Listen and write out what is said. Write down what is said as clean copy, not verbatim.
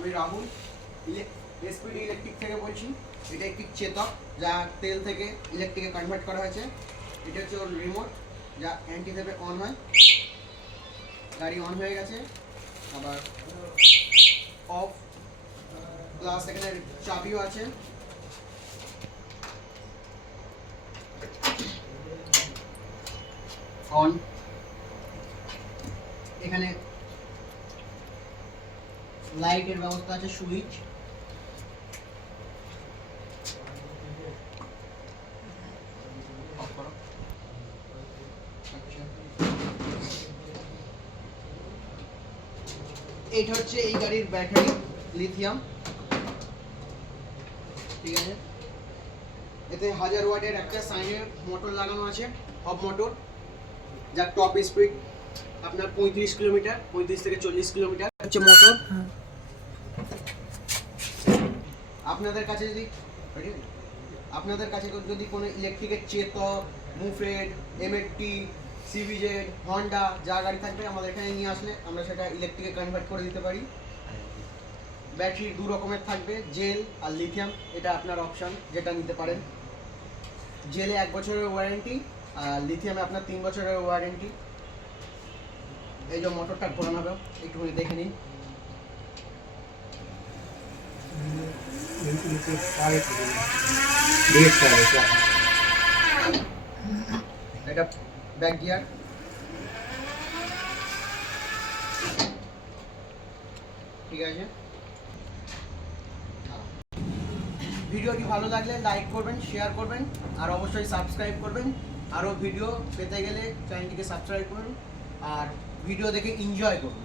আমি Rahul SPD electric থেকে বলছি। এটা একটি চেতক যা তেল থেকে ইলেকট্রিকে কনভার্ট করা হয়েছে। এটা হচ্ছে ওর রিমোট, যা অ্যান্টি থেকে অন হয়। গাড়ি অন হয়ে গেছে, আবার অফ, প্লাস এখানে চাবিও আছে। অন, এখানে লাইটের ব্যবস্থা আছে, সুইচ। এটা হচ্ছে এই গাড়ির ব্যাটারি, লিথিয়াম। ঠিক আছে, এতে 1000 ওয়াটের একটা সাইনের মোটর লাগানো আছে, হব মোটর, যার টপ স্পিড আপনার 35 কিলোমিটার, 35 থেকে 40 কিলোমিটার হচ্ছে মোটর। আপনাদের কাছে যদি কোনো ইলেকট্রিকের চেতক, মুফেড, এমএটি, সিভিজেড, হন্ডা যা গাড়ি থাকবে আমাদের এখানে নিয়ে আসলে আমরা সেটা ইলেকট্রিকে কনভার্ট করে দিতে পারি। ব্যাটারি দু রকমের থাকবে, জেল আর লিথিয়াম। এটা আপনার অপশন, যেটা নিতে পারেন। জেলে 1 বছরের ওয়ারেন্টি, আর লিথিয়ামে আপনার 3 বছরের ওয়ারেন্টি। এই যে মোটরটা ঘোরানো হবে, একটুখানি দেখে নিন। এটা ব্যাক গিয়ার। ঠিক আছে, ভিডিওটি ভালো লাগলে লাইক করবেন, শেয়ার করবেন, আর অবশ্যই সাবস্ক্রাইব করবেন। আরও ভিডিও পেতে গেলে চ্যানেলটিকে সাবস্ক্রাইব করুন আর ভিডিও দেখে এনজয় করুন।